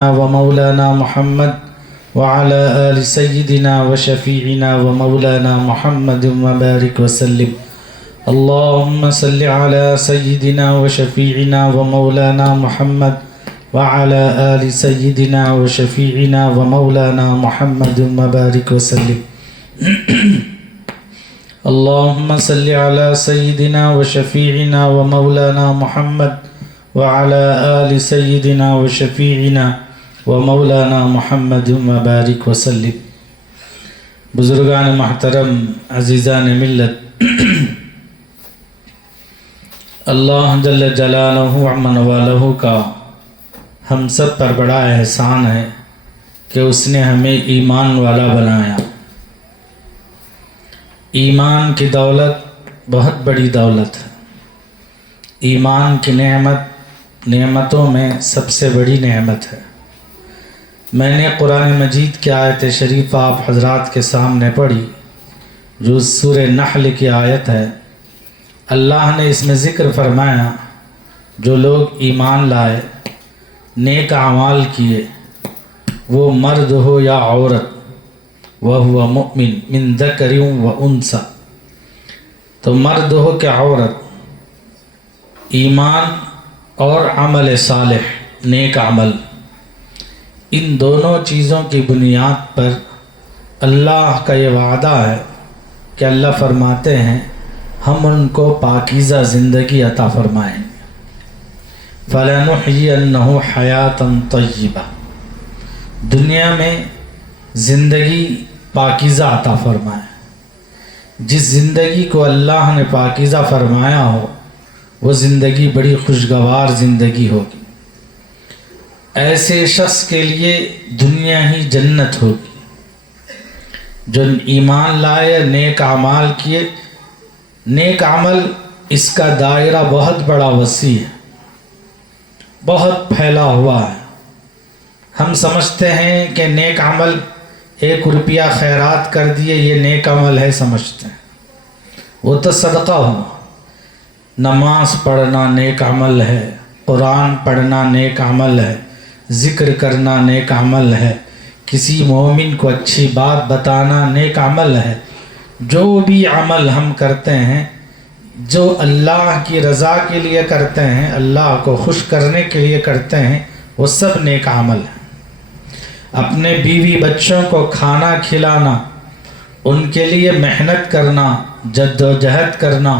ومولانا محمد وعلى آل سيدنا وشفيعنا ومولانا محمد وبارك وسلم. اللهم صل على سيدنا وشفيعنا ومولانا محمد وعلى آل سيدنا وشفيعنا ومولانا محمد وبارك وسلم. اللهم صل على سيدنا وشفيعنا ومولانا محمد وعلى آل سيدنا وشفيعنا ومولانا محمد وبارك وسلم. بزرگان محترم، عزیزان ملت، اللہ جل جلالہ عمن والہ کا ہم سب پر بڑا احسان ہے کہ اس نے ہمیں ایمان والا بنایا. ایمان کی دولت بہت بڑی دولت ہے. ایمان کی نعمتوں میں سب سے بڑی نعمت ہے. میں نے قرآن مجید کی آیت شریفہ آپ حضرات کے سامنے پڑھی جو سورہ نحل کی آیت ہے. اللہ نے اس میں ذکر فرمایا جو لوگ ایمان لائے، نیک اعمال کیے، وہ مرد ہو یا عورت، وَهُوَ مُؤْمِن مِّن ذَكَرٍ وَأُنثىٰ، تو مرد ہو کہ عورت، ایمان اور عمل صالح، نیک عمل، ان دونوں چیزوں کی بنیاد پر اللہ کا یہ وعدہ ہے کہ اللہ فرماتے ہیں ہم ان کو پاکیزہ زندگی عطا فرمائیں گے. فَلَنُحْيِيَنَّهُ حَيَاةً طَيِّبَةً، دنیا میں زندگی پاکیزہ عطا فرمائیں. جس زندگی کو اللہ نے پاکیزہ فرمایا ہو وہ زندگی بڑی خوشگوار زندگی ہوگی. ایسے شخص کے لیے دنیا ہی جنت ہوگی جو ایمان لائے، نیک اعمال کیے. نیک عمل اس کا دائرہ بہت بڑا وسیع ہے، بہت پھیلا ہوا ہے. ہم سمجھتے ہیں کہ نیک عمل 1 روپیہ خیرات کر دیے یہ نیک عمل ہے، سمجھتے ہیں وہ تو صدقہ ہوا. نماز پڑھنا نیک عمل ہے، قرآن پڑھنا نیک عمل ہے، ذکر کرنا نیک عمل ہے، کسی مومن کو اچھی بات بتانا نیک عمل ہے. جو بھی عمل ہم کرتے ہیں جو اللہ کی رضا کے لیے کرتے ہیں، اللہ کو خوش کرنے کے لیے کرتے ہیں، وہ سب نیک عمل ہے. اپنے بیوی بچوں کو کھانا کھلانا، ان کے لیے محنت کرنا، جد و جہد کرنا،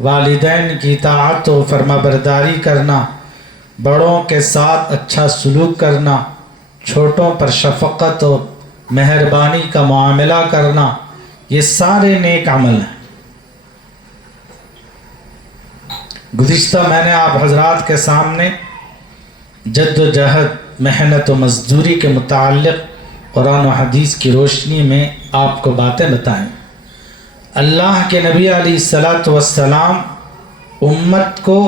والدین کی اطاعت و فرمانبرداری کرنا، بڑوں کے ساتھ اچھا سلوک کرنا، چھوٹوں پر شفقت و مہربانی کا معاملہ کرنا، یہ سارے نیک عمل ہیں. گزشتہ میں نے آپ حضرات کے سامنے جد و جہد، محنت و مزدوری کے متعلق قرآن و حدیث کی روشنی میں آپ کو باتیں بتائیں. اللہ کے نبی علیہ الصلاۃ والسلام امت کو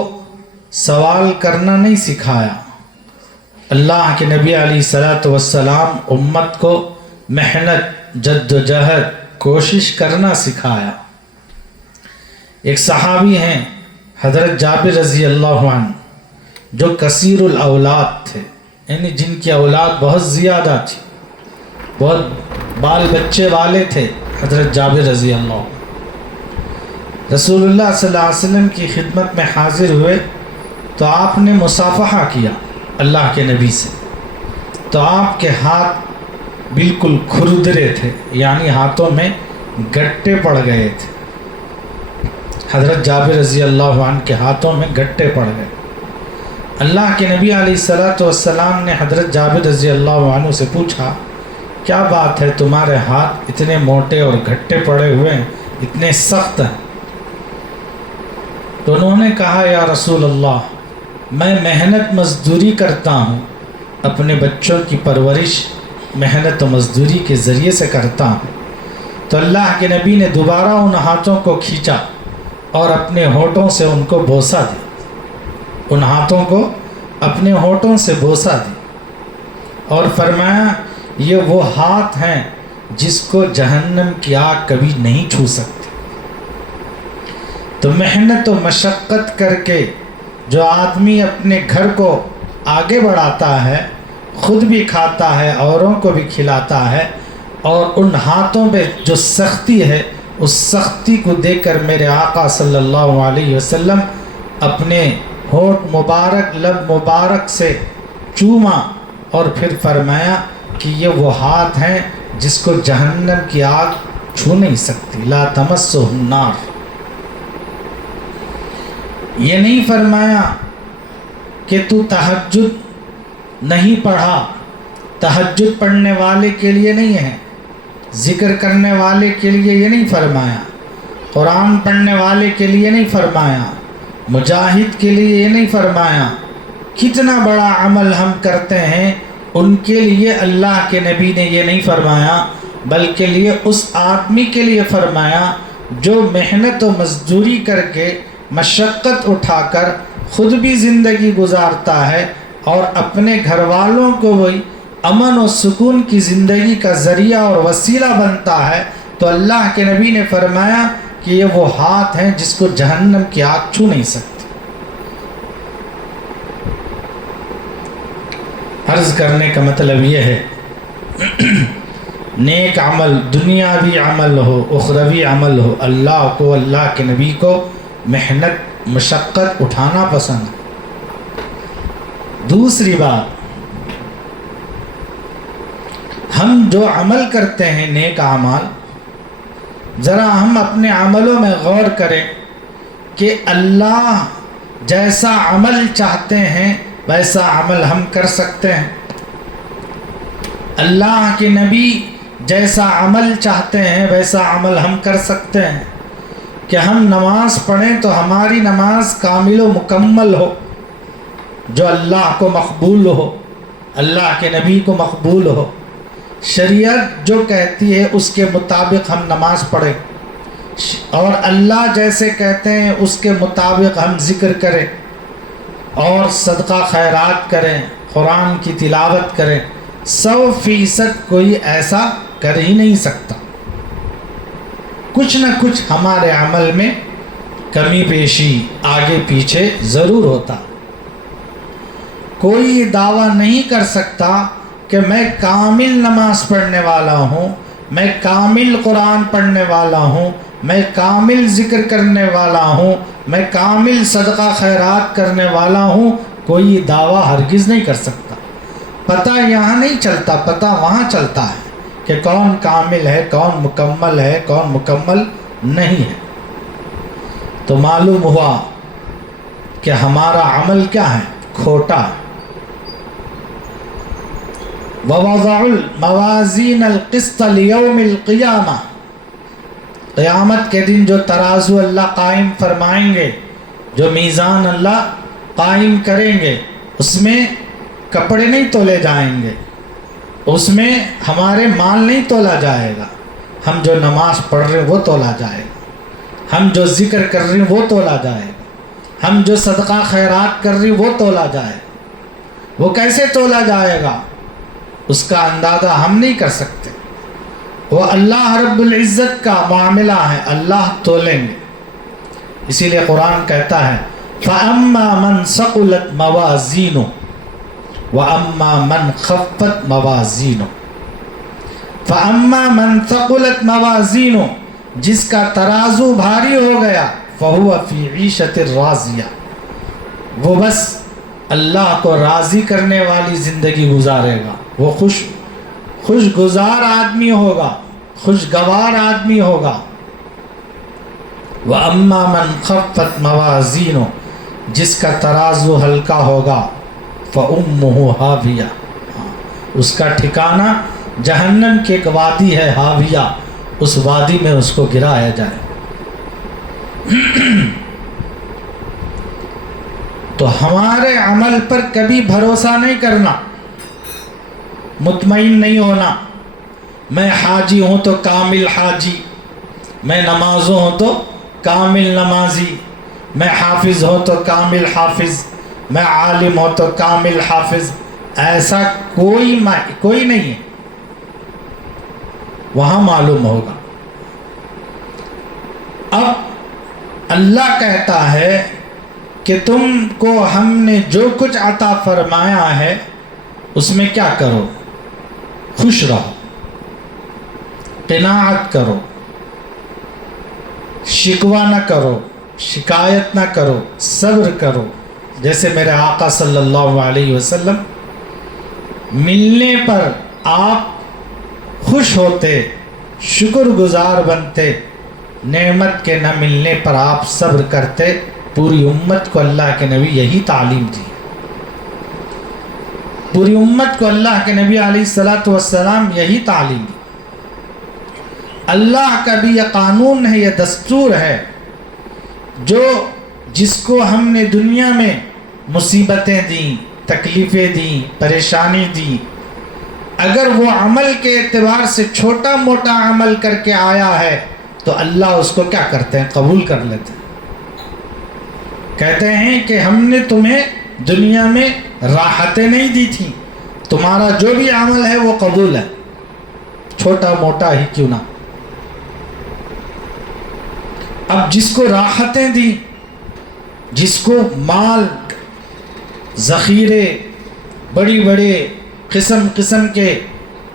سوال کرنا نہیں سکھایا. اللہ کے نبی علیہ الصلاۃ والسلام امت کو محنت، جد و جہد، کوشش کرنا سکھایا. ایک صحابی ہیں حضرت جابر رضی اللہ عنہ جو کثیر الاولاد تھے، یعنی جن کی اولاد بہت زیادہ تھی، بہت بال بچے والے تھے. حضرت جابر رضی اللہ عنہ رسول اللہ صلی اللہ علیہ وسلم کی خدمت میں حاضر ہوئے تو آپ نے مصافحہ کیا اللہ کے نبی سے. تو آپ کے ہاتھ بالکل کھردرے تھے، یعنی ہاتھوں میں گٹے پڑ گئے تھے. حضرت جابر رضی اللہ عنہ کے ہاتھوں میں گٹے پڑ گئے. اللہ کے نبی علیہ الصلاۃ والسلام نے حضرت جابر رضی اللہ عنہ سے پوچھا کیا بات ہے تمہارے ہاتھ اتنے موٹے اور گھٹے پڑے ہوئے ہیں، اتنے سخت ہیں؟ تو انہوں نے کہا یا رسول اللہ، میں محنت مزدوری کرتا ہوں، اپنے بچوں کی پرورش محنت و مزدوری کے ذریعے سے کرتا ہوں. تو اللہ کے نبی نے دوبارہ ان ہاتھوں کو کھینچا اور اپنے ہونٹوں سے ان کو بوسہ دی. ان ہاتھوں کو اپنے ہونٹوں سے بوسہ دی اور فرمایا یہ وہ ہاتھ ہیں جس کو جہنم کی آگ کبھی نہیں چھو سکتی. تو محنت و مشقت کر کے جو آدمی اپنے گھر کو آگے بڑھاتا ہے خود بھی کھاتا ہے اوروں کو بھی کھلاتا ہے، اور ان ہاتھوں پہ جو سختی ہے اس سختی کو دیکھ کر میرے آقا صلی اللہ علیہ وسلم اپنے ہونٹ مبارک لب مبارک سے چوما اور پھر فرمایا کہ یہ وہ ہاتھ ہیں جس کو جہنم کی آگ چھو نہیں سکتی، لا تمسہ النار۔ یہ نہیں فرمایا کہ تو تہجد نہیں پڑھا، تہجد پڑھنے والے کے لیے نہیں ہے، ذکر کرنے والے کے لیے یہ نہیں فرمایا، قرآن پڑھنے والے کے لیے نہیں فرمایا، مجاہد کے لیے یہ نہیں فرمایا۔ کتنا بڑا عمل ہم کرتے ہیں ان کے لیے اللہ کے نبی نے یہ نہیں فرمایا، بلکہ یہ اس آدمی کے لیے فرمایا جو محنت و مزدوری کر کے مشقت اٹھا کر خود بھی زندگی گزارتا ہے اور اپنے گھر والوں کو وہی امن و سکون کی زندگی کا ذریعہ اور وسیلہ بنتا ہے۔ تو اللہ کے نبی نے فرمایا کہ یہ وہ ہاتھ ہیں جس کو جہنم کی آگ چھو نہیں سکتی۔ عرض کرنے کا مطلب یہ ہے نیک عمل دنیاوی عمل ہو اخروی عمل ہو، اللہ کو اللہ کے نبی کو محنت مشقت اٹھانا پسند ہے۔ دوسری بات، ہم جو عمل کرتے ہیں نیک اعمال، ذرا ہم اپنے عملوں میں غور کریں کہ اللہ جیسا عمل چاہتے ہیں ویسا عمل ہم کر سکتے ہیں؟ اللہ کے نبی جیسا عمل چاہتے ہیں ویسا عمل ہم کر سکتے ہیں؟ کہ ہم نماز پڑھیں تو ہماری نماز کامل و مکمل ہو، جو اللہ کو مقبول ہو، اللہ کے نبی کو مقبول ہو، شریعت جو کہتی ہے اس کے مطابق ہم نماز پڑھیں، اور اللہ جیسے کہتے ہیں اس کے مطابق ہم ذکر کریں اور صدقہ خیرات کریں، قرآن کی تلاوت کریں۔ 100% کوئی ایسا کر ہی نہیں سکتا، کچھ نہ کچھ ہمارے عمل میں کمی بیشی آگے پیچھے ضرور ہوتا۔ کوئی یہ دعویٰ نہیں کر سکتا کہ میں کامل نماز پڑھنے والا ہوں، میں کامل قرآن پڑھنے والا ہوں، میں کامل ذکر کرنے والا ہوں، میں کامل صدقہ خیرات کرنے والا ہوں۔ کوئی یہ دعویٰ ہرگز نہیں کر سکتا۔ پتہ یہاں نہیں چلتا، پتہ وہاں چلتا ہے کہ کون کامل ہے، کون مکمل ہے، کون مکمل نہیں ہے۔ تو معلوم ہوا کہ ہمارا عمل کیا ہے؟ کھوٹا ہے۔ وَوَضَعُ الْمَوَازِينَ الْقِسْطَ لِيَوْمِ الْقِيَامَةِ، قیامت کے دن جو ترازو اللہ قائم فرمائیں گے، جو میزان اللہ قائم کریں گے، اس میں کپڑے نہیں تولے جائیں گے، اس میں ہمارے مال نہیں تولا جائے گا۔ ہم جو نماز پڑھ رہے ہیں وہ تولا جائے گا، ہم جو ذکر کر رہے ہیں وہ تولا جائے گا، ہم جو صدقہ خیرات کر رہے ہیں وہ تولا جائے گا۔ وہ کیسے تولا جائے گا اس کا اندازہ ہم نہیں کر سکتے، وہ اللہ رب العزت کا معاملہ ہے، اللہ تولیں گے۔ اسی لیے قرآن کہتا ہے فَأَمَّا مَنْ ثَقُلَتْ مَوَازِينُهُ وَأَمَّا مَنْ خَفَّتْ مَوَازِينُهُ۔ فَأَمَّا مَنْ ثَقُلَتْ مَوَازِينُهُ، جس کا ترازو بھاری ہو گیا، فَهُوَ فِي عِيشَةٍ رَاضِيَةٍ، وہ بس اللہ کو راضی کرنے والی زندگی گزارے گا، وہ خوشگزار آدمی ہوگا، خوشگوار آدمی ہوگا۔ وَأَمَّا مَنْ خَفَّتْ مَوَازِينُهُ، جس کا ترازو ہلکا ہوگا، فَأُمُّهُ هَاوِيَةٌ، اس کا ٹھکانہ جہنم کی ایک وادی ہے، ہاویہ، اس وادی میں اس کو گرایا جائے۔ تو ہمارے عمل پر کبھی بھروسہ نہیں کرنا، مطمئن نہیں ہونا۔ میں حاجی ہوں تو کامل حاجی، میں نمازوں ہوں تو کامل نمازی، میں حافظ ہوں تو کامل حافظ، میں عالم ہوں تو کامل حافظ، ایسا کوئی نہیں ہے۔ وہاں معلوم ہوگا۔ اب اللہ کہتا ہے کہ تم کو ہم نے جو کچھ عطا فرمایا ہے اس میں کیا کرو؟ خوش رہو، قناعت کرو، شکوہ نہ کرو، شکایت نہ کرو، صبر کرو. جیسے میرے آقا صلی اللہ علیہ وسلم ملنے پر آپ خوش ہوتے، شکر گزار بنتے، نعمت کے نہ ملنے پر آپ صبر کرتے. پوری امت کو اللہ کے نبی یہی تعلیم دی. پوری امت کو اللہ کے نبی علیہ الصلوۃ والسلام یہی تعلیم دی. اللہ کا بھی یہ قانون ہے، یہ دستور ہے. جس کو ہم نے دنیا میں مصیبتیں دیں، تکلیفیں دیں، پریشانی دی، اگر وہ عمل کے اعتبار سے چھوٹا موٹا عمل کر کے آیا ہے تو اللہ اس کو کیا کرتے ہیں؟ قبول کر لیتے ہیں. کہتے ہیں کہ ہم نے تمہیں دنیا میں راحتیں نہیں دی تھیں، تمہارا جو بھی عمل ہے وہ قبول ہے، چھوٹا موٹا ہی کیوں نہ. اب جس کو راحتیں دی، جس کو مال، ذخیرے، بڑی بڑے قسم قسم کے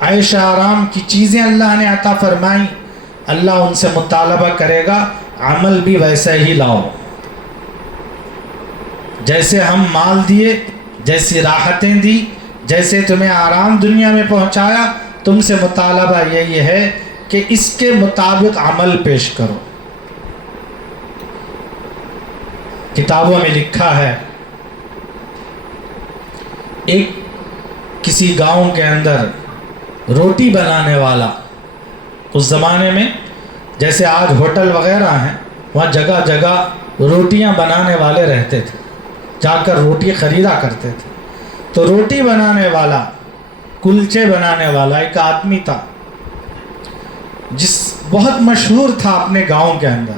عیش آرام کی چیزیں اللہ نے عطا فرمائیں، اللہ ان سے مطالبہ کرے گا عمل بھی ویسا ہی لاؤ. جیسے ہم مال دیے، جیسی راحتیں دی، جیسے تمہیں آرام دنیا میں پہنچایا، تم سے مطالبہ یہی ہے کہ اس کے مطابق عمل پیش کرو. کتابوں میں لکھا ہے ایک کسی گاؤں کے اندر روٹی بنانے والا، اس زمانے میں جیسے آج ہوٹل وغیرہ ہیں، وہاں جگہ جگہ روٹیاں بنانے والے رہتے تھے، جا کر روٹی خریدا کرتے تھے. تو روٹی بنانے والا، کلچے بنانے والا ایک آدمی تھا، جس بہت مشہور تھا اپنے گاؤں کے اندر.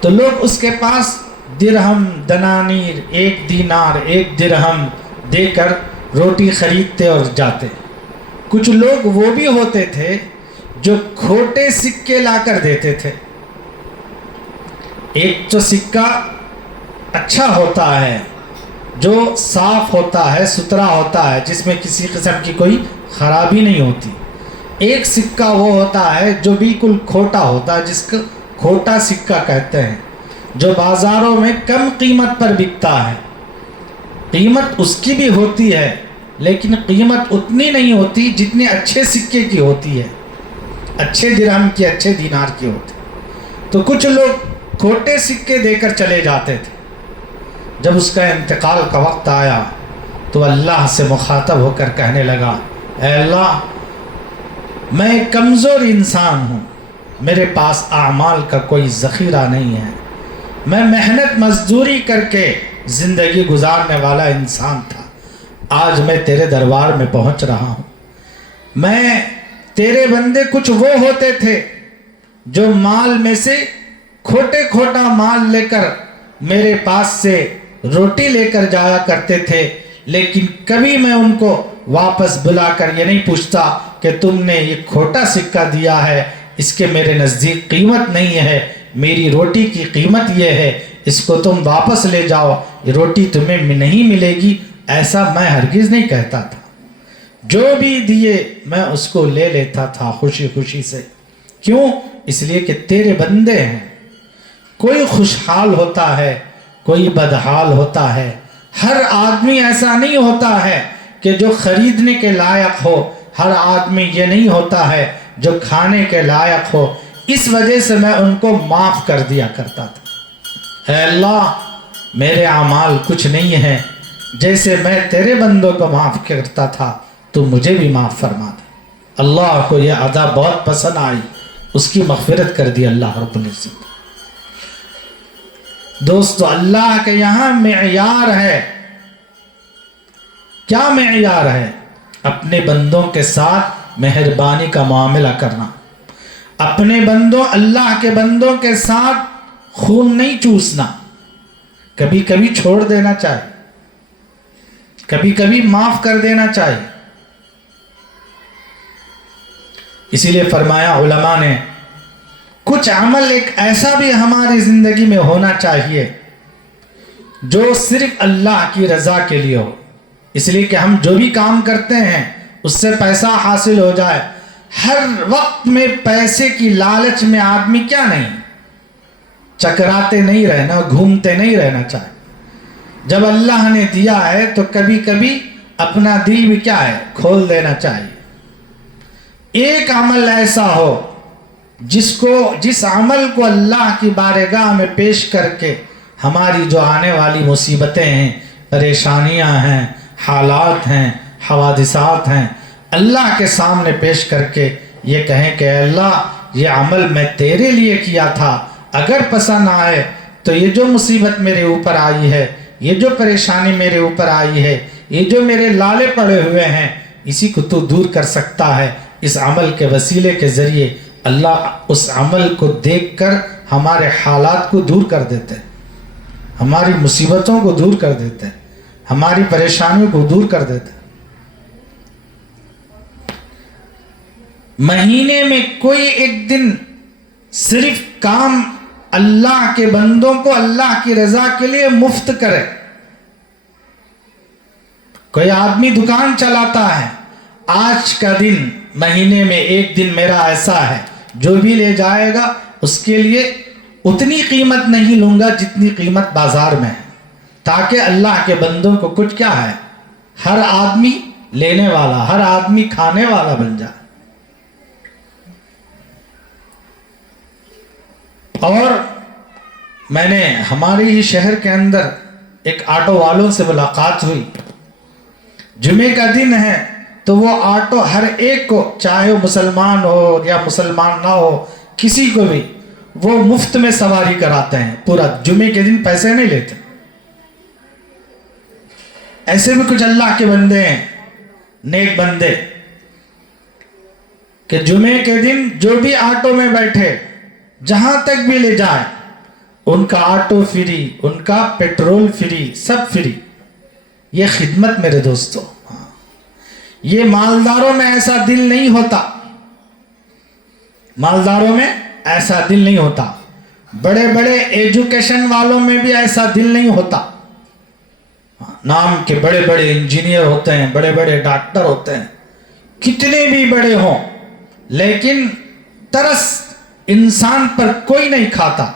تو لوگ اس کے پاس درہم، دنانیر، 1 دینار، 1 درہم دے کر روٹی خریدتے اور جاتے. کچھ لوگ وہ بھی ہوتے تھے جو کھوٹے سکے لا کر دیتے تھے. ایک تو سکہ اچھا ہوتا ہے، جو صاف ہوتا ہے، ستھرا ہوتا ہے، جس میں کسی قسم کی کوئی خرابی نہیں ہوتی. ایک سکہ وہ ہوتا ہے جو بالکل کھوٹا ہوتا ہے، جس کو کھوٹا سکہ کہتے ہیں، جو بازاروں میں کم قیمت پر بکتا ہے. قیمت اس کی بھی ہوتی ہے لیکن قیمت اتنی نہیں ہوتی جتنے اچھے سکے کی ہوتی ہے، اچھے درہم کی، اچھے دینار کی ہوتی. تو کچھ لوگ کھوٹے سکے دے کر چلے جاتے تھے. جب اس کا انتقال کا وقت آیا تو اللہ سے مخاطب ہو کر کہنے لگا، اے اللہ، میں ایک کمزور انسان ہوں، میرے پاس اعمال کا کوئی ذخیرہ نہیں ہے، میں محنت مزدوری کر کے زندگی گزارنے والا انسان تھا، آج میں تیرے دربار میں پہنچ رہا ہوں. میں تیرے بندے کچھ وہ ہوتے تھے جو مال میں سے کھوٹا مال لے کر میرے پاس سے روٹی لے کر جایا کرتے تھے، لیکن کبھی میں ان کو واپس بلا کر یہ نہیں پوچھتا کہ تم نے یہ کھوٹا سکہ دیا ہے، اس کے میرے نزدیک قیمت نہیں ہے، میری روٹی کی قیمت یہ ہے، اس کو تم واپس لے جاؤ، یہ روٹی تمہیں نہیں ملے گی. ایسا میں ہرگز نہیں کہتا تھا. جو بھی دیے میں اس کو لے لیتا تھا خوشی خوشی سے. کیوں؟ اس لیے کہ تیرے بندے ہیں. کوئی خوشحال ہوتا ہے، کوئی بدحال ہوتا ہے. ہر آدمی ایسا نہیں ہوتا ہے کہ جو خریدنے کے لائق ہو، ہر آدمی یہ نہیں ہوتا ہے جو کھانے کے لائق ہو. اس وجہ سے میں ان کو معاف کر دیا کرتا تھا. اے اللہ، میرے اعمال کچھ نہیں ہیں، جیسے میں تیرے بندوں کو معاف کرتا تھا تو مجھے بھی معاف فرما دے. اللہ کو یہ ادا بہت پسند آئی، اس کی مغفرت کر دی اللہ رب العزت. دوستو، اللہ کے یہاں معیار ہے. کیا معیار ہے؟ اپنے بندوں کے ساتھ مہربانی کا معاملہ کرنا. اپنے بندوں، اللہ کے بندوں کے ساتھ خون نہیں چوسنا. کبھی کبھی چھوڑ دینا چاہیے، کبھی کبھی معاف کر دینا چاہیے. اسی لیے فرمایا علماء نے، کچھ عمل ایک ایسا بھی ہماری زندگی میں ہونا چاہیے جو صرف اللہ کی رضا کے لیے ہو. اس لیے کہ ہم جو بھی کام کرتے ہیں اس سے پیسہ حاصل ہو جائے. ہر وقت میں پیسے کی لالچ میں آدمی کیا نہیں چکراتے نہیں رہنا, گھومتے نہیں رہنا چاہے. جب اللہ نے دیا ہے تو کبھی کبھی اپنا دل بھی کیا ہے کھول دینا چاہیے. ایک عمل ایسا ہو جس عمل کو اللہ کی بارگاہ میں پیش کر کے ہماری جو آنے والی مصیبتیں ہیں, پریشانیاں ہیں, حالات ہیں, حوادثات ہیں, اللہ کے سامنے پیش کر کے یہ کہیں کہ اے اللہ یہ عمل میں تیرے لیے کیا تھا, اگر پسند آئے تو یہ جو مصیبت میرے اوپر آئی ہے, یہ جو پریشانی میرے اوپر آئی ہے, یہ جو میرے لالے پڑے ہوئے ہیں, اسی کو تو دور کر سکتا ہے. اس عمل کے وسیلے کے ذریعے اللہ اس عمل کو دیکھ کر ہمارے حالات کو دور کر دیتے ہیں, ہماری مصیبتوں کو دور کر دیتے ہیں, ہماری پریشانیوں کو دور کر دیتے ہیں. مہینے میں کوئی ایک دن صرف کام اللہ کے بندوں کو اللہ کی رضا کے لیے مفت کرے. کوئی آدمی دکان چلاتا ہے, آج کا دن مہینے میں ایک دن میرا ایسا ہے جو بھی لے جائے گا اس کے لیے اتنی قیمت نہیں لوں گا جتنی قیمت بازار میں ہے, تاکہ اللہ کے بندوں کو کچھ کیا ہے ہر آدمی لینے والا, ہر آدمی کھانے والا بن جائے. اور میں نے ہمارے ہی شہر کے اندر ایک آٹو والوں سے ملاقات ہوئی. جمعے کا دن ہے تو وہ آٹو ہر ایک کو, چاہے وہ مسلمان ہو یا مسلمان نہ ہو, کسی کو بھی وہ مفت میں سواری کراتے ہیں. پورا جمعے کے دن پیسے نہیں لیتے. ایسے بھی کچھ اللہ کے بندے ہیں, نیک بندے, کہ جمعے کے دن جو بھی آٹو میں بیٹھے جہاں تک بھی لے جائے ان کا آٹو فری, ان کا پیٹرول فری, سب فری. یہ خدمت میرے دوستو. یہ مالداروں میں ایسا دل نہیں ہوتا, مالداروں میں ایسا دل نہیں ہوتا, بڑے بڑے ایجوکیشن والوں میں بھی ایسا دل نہیں ہوتا. نام کے بڑے بڑے انجینئر ہوتے ہیں, بڑے بڑے ڈاکٹر ہوتے ہیں, کتنے بھی بڑے ہوں, لیکن ترس انسان پر کوئی نہیں کھاتا.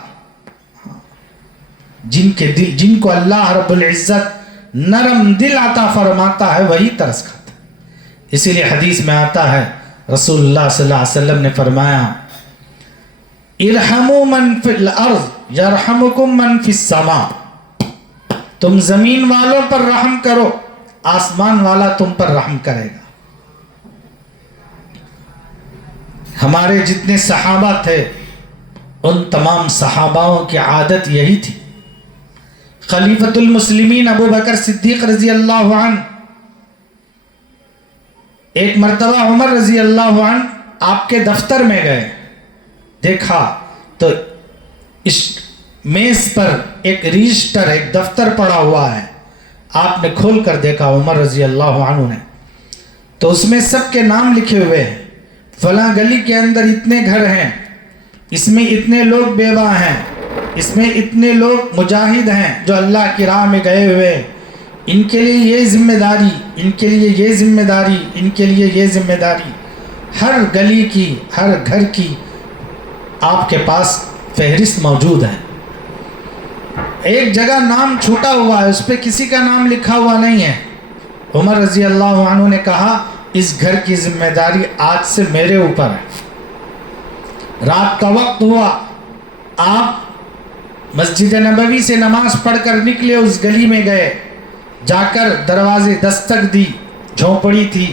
جن کو اللہ رب العزت نرم دل عطا فرماتا ہے وہی ترس کھاتا. اسی لیے حدیث میں آتا ہے, رسول اللہ صلی اللہ علیہ وسلم نے فرمایا, ارحموا من فی الارض یرحمکم من فی السماء. تم زمین والوں پر رحم کرو, آسمان والا تم پر رحم کرے گا. ہمارے جتنے صحابہ تھے ان تمام صحاباؤں کی عادت یہی تھی. خلیفۃ المسلمین ابو بکر صدیق رضی اللہ عنہ, ایک مرتبہ عمر رضی اللہ عنہ آپ کے دفتر میں گئے, دیکھا تو اس میز پر ایک رجسٹر, ایک دفتر پڑا ہوا ہے. آپ نے کھول کر دیکھا عمر رضی اللہ عنہ نے, تو اس میں سب کے نام لکھے ہوئے ہیں. فلاں گلی کے اندر اتنے گھر ہیں, اس میں اتنے لوگ بیوہ ہیں, اس میں اتنے لوگ مجاہد ہیں جو اللہ کی راہ میں گئے ہوئے, ان کے لیے یہ ذمہ داری, ان کے لیے یہ ذمہ داری, ان کے لیے یہ ذمہ داری. ہر گلی کی, ہر گھر کی آپ کے پاس فہرست موجود ہے. ایک جگہ نام چھوٹا ہوا ہے, اس پہ کسی کا نام لکھا ہوا نہیں ہے. عمر رضی اللہ عنہ نے کہا اس گھر کی ذمہ داری آج سے میرے اوپر ہے. رات کا وقت ہوا, آپ مسجد نبوی سے نماز پڑھ کر نکلے, اس گلی میں گئے, جا کر دروازے دستک دی. جھونپڑی تھی,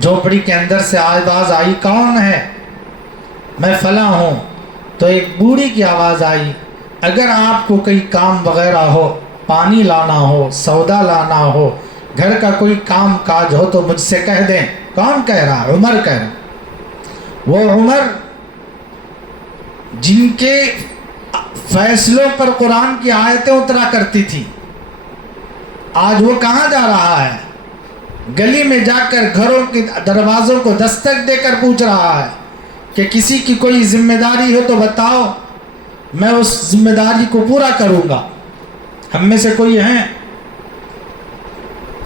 جھونپڑی کے اندر سے آواز آئی, کون ہے؟ میں فلاں ہوں. تو ایک بوڑھی کی آواز آئی, اگر آپ کو کوئی کام وغیرہ ہو, پانی لانا ہو, سودا لانا ہو, گھر کا کوئی کام کاج ہو تو مجھ سے کہہ دیں. کون کہہ رہا؟ عمر کہہ رہا. وہ عمر جن کے فیصلوں پر قرآن کی آیتیں اترا کرتی تھی, آج وہ کہاں جا رہا ہے؟ گلی میں جا کر گھروں کے دروازوں کو دستک دے کر پوچھ رہا ہے کہ کسی کی کوئی ذمہ داری ہو تو بتاؤ, میں اس ذمہ داری کو پورا کروں گا. ہم میں سے کوئی ہیں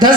10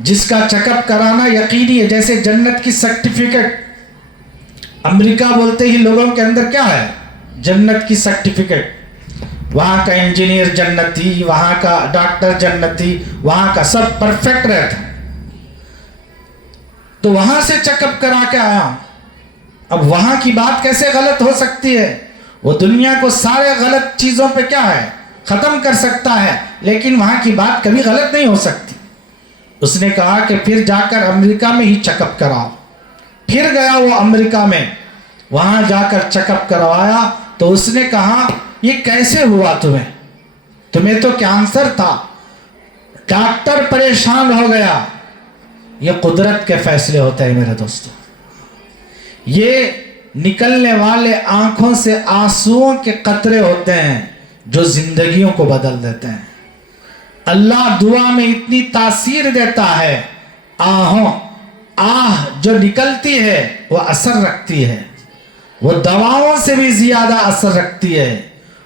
جس کا چیک اپ کرانا یقینی ہے. جیسے جنت کی سرٹیفکیٹ امریکہ بولتے ہی لوگوں کے اندر کیا ہے؟ جنت کی سرٹیفکیٹ. وہاں کا انجینئر جنتی، وہاں کا ڈاکٹر جنتی، وہاں کا سب پرفیکٹ رہتا. تو وہاں سے چیک اپ کرا کے آیا ہوں. اب وہاں کی بات کیسے غلط ہو سکتی ہے؟ وہ دنیا کو سارے غلط چیزوں پہ کیا ہے؟ ختم کر سکتا ہے، لیکن وہاں کی بات کبھی غلط نہیں ہو سکتی. اس نے کہا کہ پھر جا کر امریکہ میں ہی چیک اپ کراؤ. پھر گیا وہ امریکہ میں، وہاں جا کر چیک اپ کروایا تو اس نے کہا یہ کیسے ہوا تمہیں تو کینسر تھا. ڈاکٹر پریشان ہو گیا. یہ قدرت کے فیصلے ہوتے ہیں میرے دوستو. یہ نکلنے والے آنکھوں سے آنسوؤں کے قطرے ہوتے ہیں جو زندگیوں کو بدل دیتے ہیں. اللہ دعا میں اتنی تاثیر دیتا ہے. آہ جو نکلتی ہے وہ اثر رکھتی ہے، وہ دواؤں سے بھی زیادہ اثر رکھتی ہے،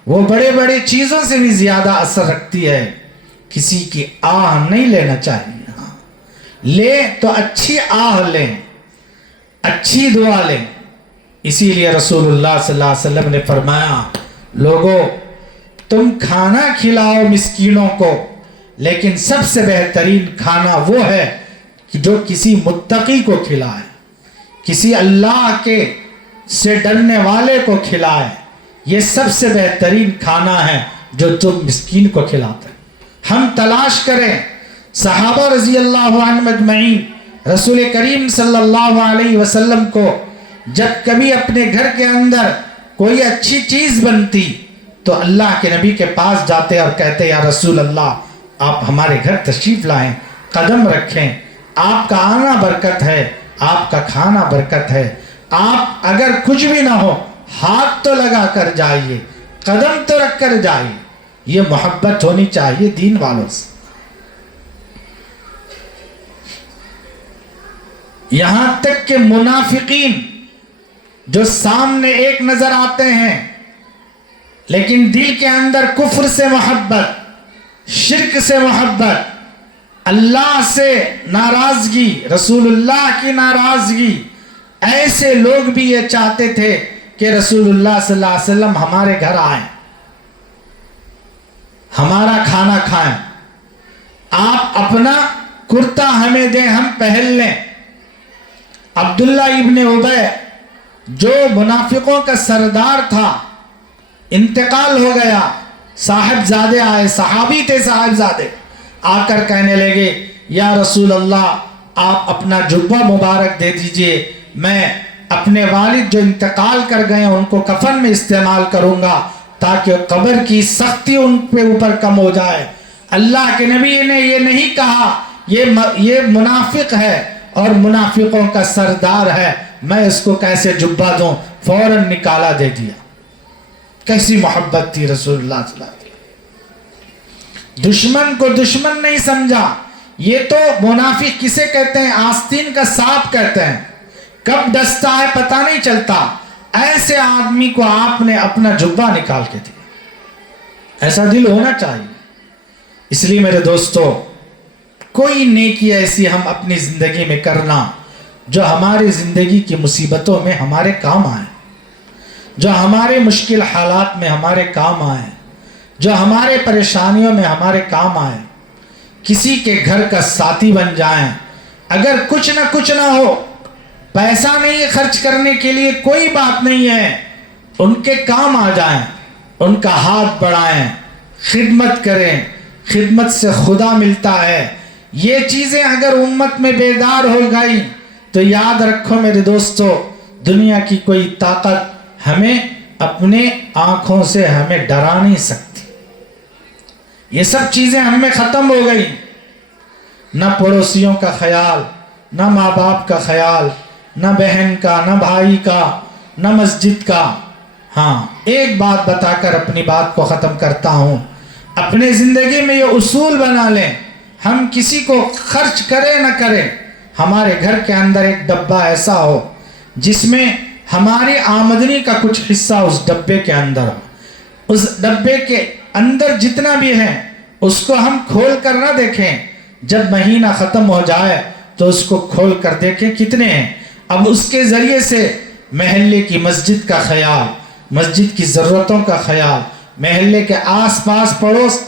وہ بڑے بڑے چیزوں سے بھی زیادہ اثر رکھتی ہے. کسی کی آہ نہیں لینا چاہیے. لے تو اچھی آہ لیں، اچھی دعا لیں. اسی لیے رسول اللہ صلی اللہ علیہ وسلم نے فرمایا لوگوں تم کھانا کھلاؤ مسکینوں کو، لیکن سب سے بہترین کھانا وہ ہے کہ جو کسی متقی کو کھلائے، کسی اللہ کے سے ڈرنے والے کو کھلائے. یہ سب سے بہترین کھانا ہے جو تم مسکین کو کھلاتے. ہم تلاش کریں صحابہ رضی اللہ عنہ اجمعین رسول کریم صلی اللہ علیہ وسلم کو جب کبھی اپنے گھر کے اندر کوئی اچھی چیز بنتی تو اللہ کے نبی کے پاس جاتے اور کہتے یا رسول اللہ آپ ہمارے گھر تشریف لائیں، قدم رکھیں، آپ کا آنا برکت ہے، آپ کا کھانا برکت ہے. آپ اگر کچھ بھی نہ ہو ہاتھ تو لگا کر جائیے، قدم تو رکھ کر جائیے. یہ محبت ہونی چاہیے دین والوں سے. یہاں تک کہ منافقین جو سامنے ایک نظر آتے ہیں لیکن دل کے اندر کفر سے محبت، شرک سے محبت، اللہ سے ناراضگی، رسول اللہ کی ناراضگی، ایسے لوگ بھی یہ چاہتے تھے کہ رسول اللہ صلی اللہ علیہ وسلم ہمارے گھر آئیں، ہمارا کھانا کھائیں، آپ اپنا کرتا ہمیں دیں ہم پہن لیں. عبداللہ ابن ابی جو منافقوں کا سردار تھا انتقال ہو گیا. صاحبزادے آئے، صحابی تھے صاحبزادے، آ کر کہنے لگے یا رسول اللہ آپ اپنا جبہ مبارک دے دیجئے، میں اپنے والد جو انتقال کر گئے ان کو کفن میں استعمال کروں گا تاکہ قبر کی سختی ان پہ اوپر کم ہو جائے. اللہ کے نبی نے یہ نہیں کہا یہ منافق ہے اور منافقوں کا سردار ہے، میں اس کو کیسے جبہ دوں، فوراً نکالا دے دیا. کیسی محبت تھی رسول اللہ صلی اللہ علیہ وسلم. دشمن کو دشمن نہیں سمجھا. یہ تو منافق کسے کہتے ہیں؟ آستین کا سانپ کہتے ہیں، کب ڈستا ہے پتہ نہیں چلتا. ایسے آدمی کو آپ نے اپنا جبہ نکال کے دیا. ایسا دل ہونا چاہیے. اس لیے میرے دوستو کوئی نیکی ایسی ہم اپنی زندگی میں کرنا جو ہماری زندگی کی مصیبتوں میں ہمارے کام آئے، جو ہمارے مشکل حالات میں ہمارے کام آئے، جو ہمارے پریشانیوں میں ہمارے کام آئے. کسی کے گھر کا ساتھی بن جائیں. اگر کچھ نہ ہو، پیسہ نہیں خرچ کرنے کے لیے کوئی بات نہیں ہے، ان کے کام آ جائیں، ان کا ہاتھ بڑھائیں، خدمت کریں. خدمت سے خدا ملتا ہے. یہ چیزیں اگر امت میں بیدار ہو گئی تو یاد رکھو میرے دوستو دنیا کی کوئی طاقت ہمیں اپنے آنکھوں سے ہمیں ڈرا نہیں سکتی. یہ سب چیزیں ہم میں ختم ہو گئی. نہ پڑوسیوں کا خیال، نہ ماں باپ کا خیال، نہ بہن کا، نہ بھائی کا، نہ مسجد کا. ہاں ایک بات بتا کر اپنی بات کو ختم کرتا ہوں. اپنے زندگی میں یہ اصول بنا لیں، ہم کسی کو خرچ کریں نہ کریں، ہمارے گھر کے اندر ایک ڈبہ ایسا ہو جس میں ہماری آمدنی کا کچھ حصہ اس ڈبے کے اندر ہو. اس ڈبے کے اندر جتنا بھی ہے اس کو ہم کھول کر نہ دیکھیں، جب مہینہ ختم ہو جائے تو اس کو کھول کر دیکھیں کتنے ہیں. اب اس کے ذریعے سے محلے کی مسجد کا خیال، مسجد کی ضرورتوں کا خیال، محلے کے آس پاس پڑوس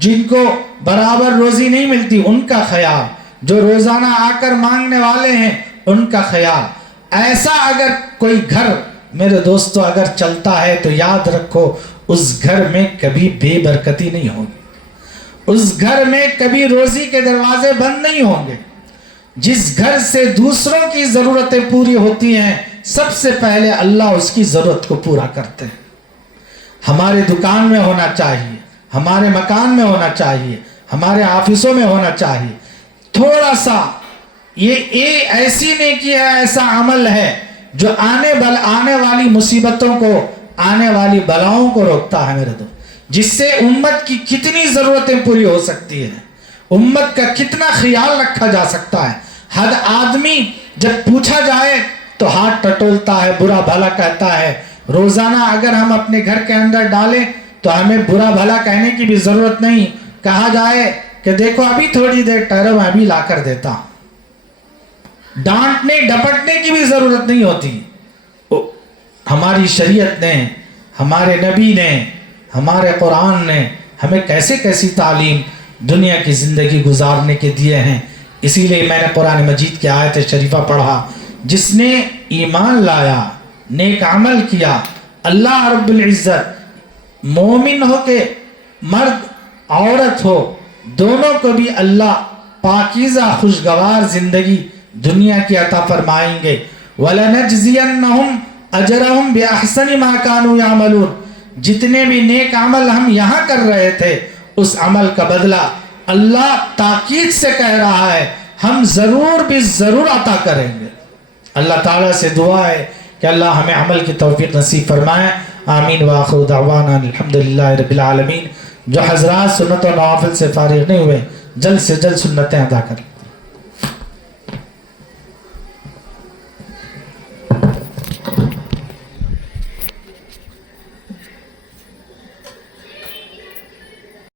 جن کو برابر روزی نہیں ملتی ان کا خیال، جو روزانہ آ کر مانگنے والے ہیں ان کا خیال. ایسا اگر کوئی گھر میرے دوستو اگر چلتا ہے تو یاد رکھو اس گھر میں کبھی بے برکتی نہیں ہوگی، اس گھر میں کبھی روزی کے دروازے بند نہیں ہوں گے. جس گھر سے دوسروں کی ضرورتیں پوری ہوتی ہیں سب سے پہلے اللہ اس کی ضرورت کو پورا کرتے ہیں. ہمارے دکان میں ہونا چاہیے، ہمارے مکان میں ہونا چاہیے، ہمارے آفسوں میں ہونا چاہیے. تھوڑا سا یہ ایسی نیکی ہے، ایسا عمل ہے جو آنے والی مصیبتوں کو، آنے والی بلاؤں کو روکتا ہے میرے دوست. جس سے امت کی کتنی ضرورتیں پوری ہو سکتی ہیں، امت کا کتنا خیال رکھا جا سکتا ہے. ہر آدمی جب پوچھا جائے تو ہاتھ ٹٹولتا ہے، برا بھلا کہتا ہے. روزانہ اگر ہم اپنے گھر کے اندر ڈالیں تو ہمیں برا بھلا کہنے کی بھی ضرورت نہیں. کہا جائے کہ دیکھو ابھی تھوڑی دیر ٹھہرو میں ابھی لا کر دیتا ہوں. ڈانٹنے ڈپٹنے کی بھی ضرورت نہیں ہوتی. ہماری شریعت نے، ہمارے نبی نے، ہمارے قرآن نے ہمیں کیسے کیسی تعلیم دنیا کی زندگی گزارنے کے دیے ہیں. اسی لیے میں نے قرآن مجید کی آیت شریفہ پڑھا، جس نے ایمان لایا، نیک عمل کیا، اللہ رب العزت مومن ہو کے مرد عورت ہو دونوں کو بھی اللہ پاکیزہ خوشگوار زندگی دنیا کی عطا فرمائیں گے. وَلَنَجْزِيَنَّهُمْ أَجْرَهُمْ بِأَحْسَنِ مَا كَانُوا يَعْمَلُونَ. جتنے بھی نیک عمل ہم یہاں کر رہے تھے اس عمل کا بدلہ اللہ تاکید سے کہہ رہا ہے ہم ضرور بھی ضرور عطا کریں گے. اللہ تعالیٰ سے دعا ہے کہ اللہ ہمیں عمل کی توفیق نصیب فرمائے. آمین وآخر دعوانا الحمدللہ رب العالمین. جو حضرات سنت و نوافل سے فارغ نہیں ہوئے جلد سے جلد سنتیں ادا کریں.